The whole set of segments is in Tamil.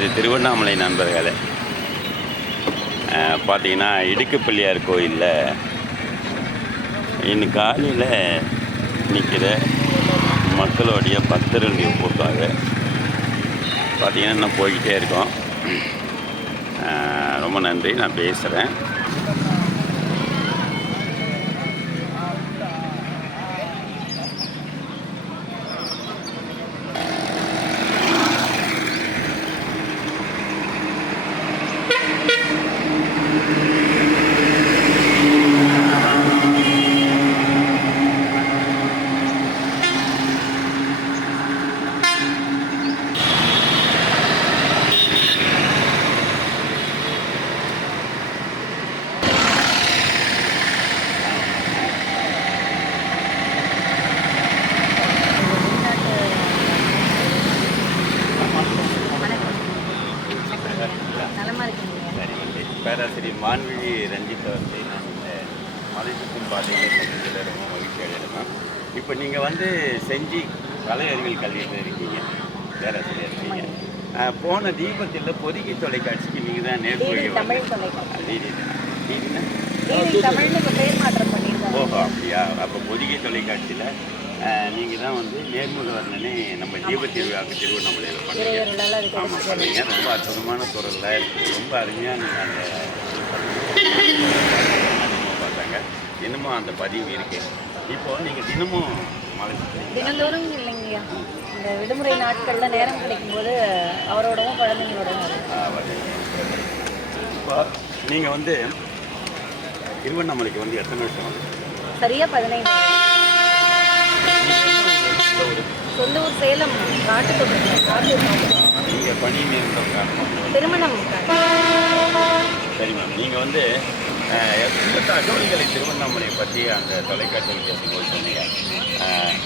இது திருவண்ணாமலை நண்பர்களே. பார்த்தீங்கன்னா இடுக்குப்பள்ளியார் கோயிலில் இன்னும் காலையில் நிற்கிற மக்களுடைய பக்தர்களுடைய கூட்டாக பார்த்தீங்கன்னா இன்னும் போய்கிட்டே இருக்கோம். ரொம்ப நன்றி. நான் பேசுகிறேன் நலமா இருக்கீங்க சரி ஓகே பேராசிரியர் மான்விழி ரஞ்சித் வந்து நான் இந்த மலை சுற்றும் சந்தித்தில் ரொம்ப மகிழ்ச்சி அடைகிறேன் இப்போ நீங்கள் வந்து செஞ்சி கலை அறிவியல் கல்வியில் இருக்கீங்க. பேராசிரியர் இருக்கீங்க. போன தீபத்தில் பொதுக்கி தொலைக்காட்சிக்கு நீங்கள் தான் நேர்கொழி தமிழ் தொலைக்காட்சி. ஓஹோ அப்படியா? அப்போ பொதிகை தொலைக்காட்சியில் நீங்கள் தான் வந்து நேர்முக வர்ணனை நம்ம தீப திருவிழாவுக்கு திருவண்ணாமலையில் அது ஆமாம் பண்ணீங்க ரொம்ப அற்புதமான குரலில் ரொம்ப அருமையாக நீங்கள் அந்த இன்னமும் அந்த பதிவு இருக்கு. இப்போ நீங்கள் தினமும் மலை? தினந்தோறும் இல்லைங்கய்யா. இந்த விடுமுறை நாட்களில் நேரம் கிடைக்கும்போது அவரோடவும் குழந்தைங்களோடவும். இப்போ நீங்கள் வந்து திருவண்ணாமலைக்கு வந்து எத்தனை வருஷம் வந்து சரியா பதினைந்து. சொந்த ஊர் சேலம் காட்டு தொகுதி. காட்டு நீங்கள் பணி நேர்ந்த காரணமாக திருமணம். சரி மேம் நீங்கள் வந்து அஹ், தகவல்களை திருவண்ணாமலை பற்றி அந்த தொலைக்காட்சியில் பேசும்போது சொன்னீங்க?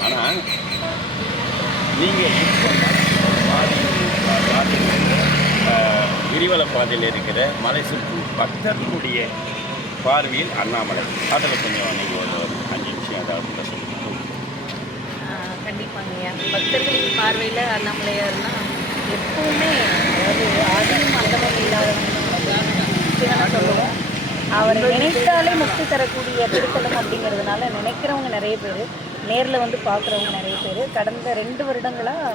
ஆனால் நீங்கள் இப்போ பாதையில் இருக்கிற, கிரிவல பாதையில் இருக்கிற மலை சுற்று பக்தர்களுடைய பார்வையில் அண்ணாமலை. அதில் கொஞ்சம் நீங்கள் ஒரு அஞ்சு நிமிஷம் ஏதாவது சொல்லுங்கள் கண்டிப்பாங்க. பக்தர்களின் பார்வையில் அண்ணாமலையார்னா எப்பவுமே அதாவது அதிகம் அந்தமும் இல்லாதவன் சொல்லுவோம். அவர் நினைத்தாலே முக்தி தரக்கூடிய திருத்தலம் அப்படிங்கிறதுனால நினைக்கிறவங்க நிறைய பேர் நேரில் வந்து பார்க்குறவங்க நிறைய பேர். கடந்த ரெண்டு வருடங்களாக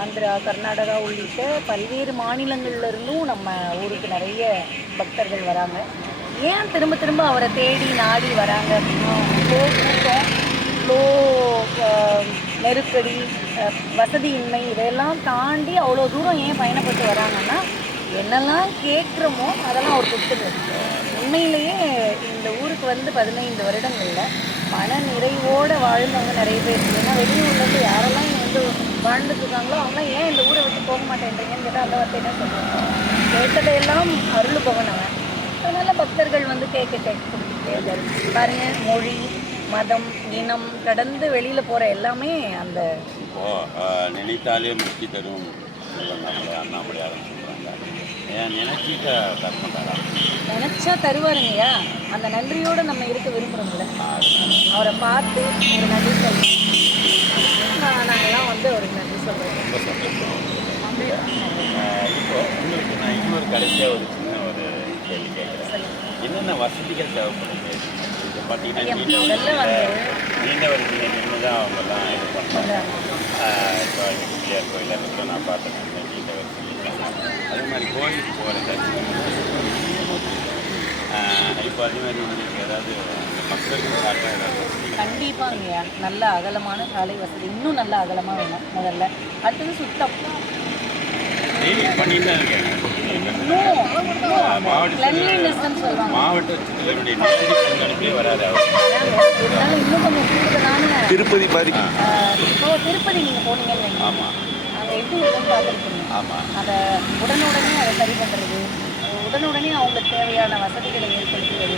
ஆந்திரா கர்நாடகா உள்ளிட்ட பல்வேறு மாநிலங்கள்லேருந்தும் நம்ம ஊருக்கு நிறைய பக்தர்கள் வராங்க. ஏன் திரும்ப திரும்ப அவரை தேடி நாடி வராங்க அப்படின்னா இவ்வளோ கூட்டம் இவ்வளோ நெருக்கடி வசதியின்மை இதையெல்லாம் தாண்டி அவ்வளோ தூரம் ஏன் பயணப்பட்டு வராங்கன்னா என்னெல்லாம் கேட்குறோமோ அதெல்லாம் அவர் கொடுத்துட்டு உண்மையிலேயே இந்த ஊருக்கு வந்து பதினைந்து வருடங்களில் மன நிறைவோடு வாழ்ந்தவங்க நிறைய பேர் ஏன்னா வெளியூர்லேருந்து யாரெல்லாம் வந்து வாழ்ந்துட்டு இருக்காங்களோ அவங்களாம் ஏன் இந்த ஊரை விட்டு போக மாட்டேன்றீங்கன்னு கேட்டால் அந்த வார்த்தை என்ன சொல்லுவாங்க கேட்டதையெல்லாம் அருள் அவன். அதனால் பக்தர்கள் வந்து கேட்க கேட்க கொடுத்துட்டே மொழி மதம் இனம் கடந்து வெளியில் போகிற எல்லாமே அந்த நினைத்தாலே முக்தி தரும் திருவண்ணாமலை சொல்கிறாங்க நினைச்சிக்க தரமாட்டாரா நினச்சா தருவாருங்கய்யா. அந்த நன்றியோடு நம்ம இருக்க விரும்புகிறோம்ல அவரை பார்த்து ஒரு நன்றி சொல்லணும் நாங்கள்லாம் வந்து ஒரு நன்றி சொல்கிறோம் ரொம்ப சந்தோஷம். இப்போ உங்களுக்கு நான் இன்னொரு கடைசியாக ஒரு சின்ன ஒரு கேள்வி கேட்குறேன். என்னென்ன வசதிகள் தேவைப்படுது இப்போ பார்த்தீங்கன்னா நீண்ட வரிசையில் நின்று தான் அவங்கெல்லாம் இது பண்ணுறாங்க. இப்போ பிள்ளையார் நான் பார்த்தேன் நான் அதே மாதிரி கோயிலுக்கு இப்போ அதே மாதிரி உங்களுக்கு ஏதாவது மக்களுக்கு காட்ட ஏதாவது நல்ல அகலமான சாலை வசதி. இன்னும் நல்ல அகலமாக வேணும் முதல்ல. அடுத்தது சுத்தம். டெய்லி பண்ணிட்டு தான் இருக்கேன் மாவட்டத்தில் என்னுடைய நேரடி கண்காணிப்பே வராது திருப்பதி மாதிரி திருப்பதி நீங்கள் போனீங்கன்னு ஆமாம் அங்கே எப்படி பார்த்துருக்கீங்க? ஆமாம் அதை உடனுடனே அதை சரி பண்ணுறது உடனுடனே அவங்களுக்கு தேவையான வசதிகளை ஏற்படுத்துவது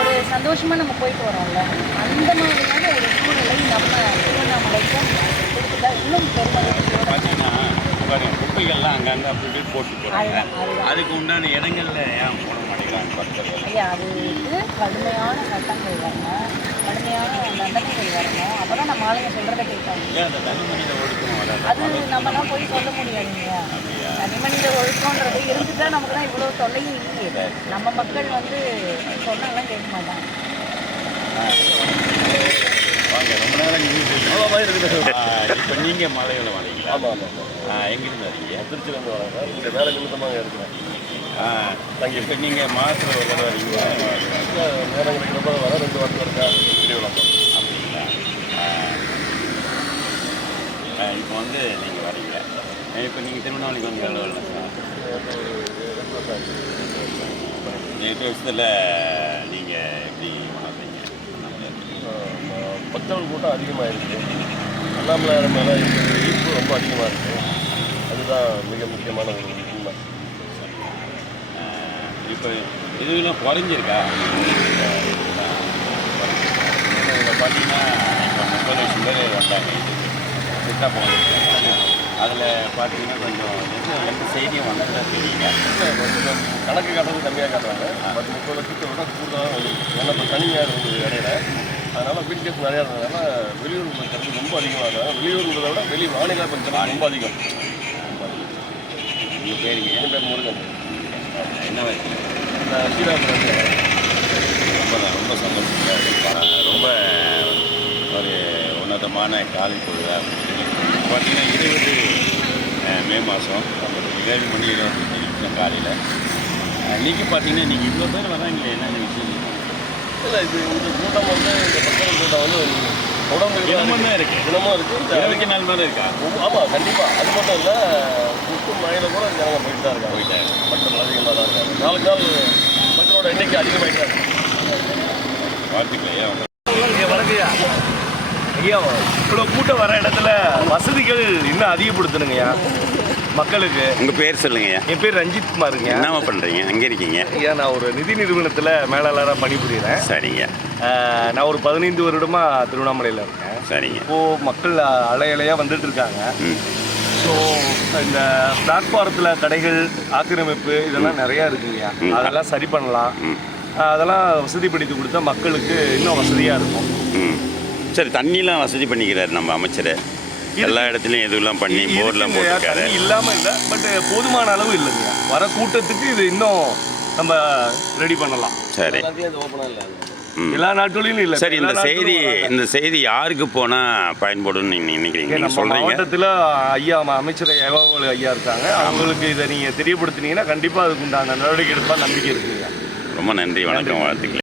ஒரு சந்தோஷமாக நம்ம போயிட்டு வரோம்ல. அந்த மாதிரியான ஒரு சூழ்நிலை நம்ம திருவண்ணாமலைக்கும் கொடுத்துட்டா இன்னும் பெருமகிழ்ச்சியோட பார்த்தீங்கன்னா பாருங்க குப்பைகள்லாம் அங்கங்கே அப்படி போட்டு போகிறாங்க அதுக்கு உண்டான இடங்கள்ல ஏன் போட மாட்டேங்கிறாங்க பக்தர்கள்? ஐயா அதுக்கு கடுமையான சட்டங்கள் வரணும். கடுமையான தண்டனைகள் வரணும். அப்போ தான் நம்ம ஆளுங்க சொல்கிறத கேட்பாங்க. ஏன் அந்த தனி மனித ஒழுக்கம் வராது? அது நம்மலாம் போய் சொல்ல முடியாதுங்க தனி மனித ஒழுக்கன்றது இருந்துட்டா நமக்கு தான் இவ்வளோ தொல்லையும் இல்லையே. நம்ம மக்கள் வந்து சொன்னாலாம் கேட்க மாட்டாங்க. வாங்க ரொம்ப நேரம் நின்றுட்டு இப்போ நீங்கள் மலையில் வரீங்களா ஆமாம் ஆமாம் ஆமாம் எங்கேருந்து வரீங்க? திருச்சிலேருந்து வராங்க இங்கே வேலை நிமித்தமாக இருக்கிறேன். இப்போ நீங்கள் மாதத்தில் ஒரு தடவை வரீங்களா இல்லை நேரம் கிடைக்கிறப்ப வர ரெண்டு வாரத்தில் இருக்கா? திருவிழா அப்படிங்களா? இப்போ வந்து நீங்கள் வரீங்க. இப்போ நீங்கள் திருவண்ணாமலைக்கு வந்து எவ்வளோ சார். எட்டு வருஷத்தில் நீங்கள் எப்படி வளர்ந்தீங்க மக்கள் கூட்டம் அதிகமாக இருக்குது அண்ணாமலையார் மேலே இருக்கிற ஈர்ப்பு ரொம்ப அதிகமாக இருக்குது அதுதான் மிக முக்கியமான ஒரு உண்மை. இப்போ இதுலாம் குறைஞ்சிருக்கா? இதில் பார்த்தீங்கன்னா இப்போ முப்பது லட்சம் பேர் வந்தாங்க. சித்தா போனது அதில் பார்த்தீங்கன்னா கொஞ்சம் எந்த செய்தியும் வந்ததாக தெரியல. கொஞ்சம் கணக்கு காட்டுறது கம்மியாக காட்டுறாங்க. பட் முப்பது லட்சத்தை விட கூடுதலாக வந்து ஏன்னா இப்போ தனியார் வந்து இடையில. அதனால் வீட் கேஸ் நிறையா இருந்ததுனால வெளியூர் பஞ்சம் ரொம்ப அதிகமாக இருக்காங்க வெளியூர்ன்றதை விட வெளி மாநில பஞ்சம் ரொம்ப அதிகம். உங்கள் பேருங்க என் பேர் முருகன். என்ன வயசு? இந்த ஸ்ரீராமபுரம் ரொம்ப ரொம்ப சந்தோஷம் ரொம்ப ஒரு உன்னதமான காலை பொழுதாக பார்த்தீங்கன்னா இருபது மே மாதம் ஏழு மணி நிமிஷம் காலையில். இன்றைக்கி பார்த்தீங்கன்னா நீங்கள் இவ்வளோ பேர் வராங்களே என்ன விஷயம்? இல்லை இது இந்த கூட்டம் வந்து இந்த மக்கள் கூட்டம் வந்து உடம்பு தினமும் தான் இருக்கு. தினமும் இருக்குது இந்த இருபத்தி நாலு மணி இருக்கா? ஆமாம் கண்டிப்பாக அது மட்டும் இல்லை முத்து மழையில் கூட ஜனங்க போயிட்டு தான் இருக்காங்க. போயிட்டாங்க. மக்கள் அதிகமாக தான் இருக்காங்க. நாளுக்கு நாள் மக்களோட எண்ணிக்கை அதிகமாகிட்டே வணக்கம்யா ஐயா இவ்வளோ கூட்டம் வர இடத்துல வசதிகள் இன்னும் அதிகப்படுத்தணுங்கய்யா. மக்களுக்கு. உங்கள் பேர் சொல்லுங்கய்யா. என் பேர் ரஞ்சித் குமாருங்க. என்னம்மா பண்ணுறீங்க அங்கே இருக்கீங்க? ஐயா நான் ஒரு நிதி நிறுவனத்தில் மேலாளராக பணிபுரிகிறேன் சரிங்க. நான் ஒரு பதினைந்து வருடமாக திருவண்ணாமலையில் இருக்கேன். சரிங்க. இப்போது மக்கள் அலை அலையாக வந்துட்டு இருக்காங்க ஸோ இந்த பிளாட்ஃபாரத்தில் கடைகள் ஆக்கிரமிப்பு இதெல்லாம் நிறையா இருக்குங்கய்யா. அதெல்லாம் சரி பண்ணலாம். அதெல்லாம் வசதிப்படுத்தி கொடுத்தா மக்களுக்கு இன்னும் வசதியாக இருக்கும். சரி தண்ணிலாம் வசதி பண்ணிக்கிறாரு நம்ம அமைச்சர். எல்லா இடத்துலையும் எதுவெல்லாம் பண்ணி போர்லாம் போட்டிருக்காரு. தண்ணி இல்லாம இல்ல பட் போதுமான அளவு இல்லைங்க வர கூட்டத்துக்கு இது இன்னும் நம்ம ரெடி பண்ணலாம். சரி. எல்லா நாட்டுலையும் இல்ல. சரி இந்த செய்தி. இந்த செய்தி யாருக்கு போனால் பயன்படும் நீங்கள் நினைக்கிறீங்க? நீங்கள் சொல்கிறீங்க மாவட்டத்தில் ஐயா அமைச்சர் ஏவாவல் ஐயா இருக்காங்க. அவங்களுக்கு இதை நீங்க தெரியப்படுத்தினீங்கன்னா கண்டிப்பா அதுக்கு உண்டான நடவடிக்கை எடுப்பா நம்பிக்கை இருக்குங்க ரொம்ப நன்றி வணக்கம் வாழ்த்துக்கள்.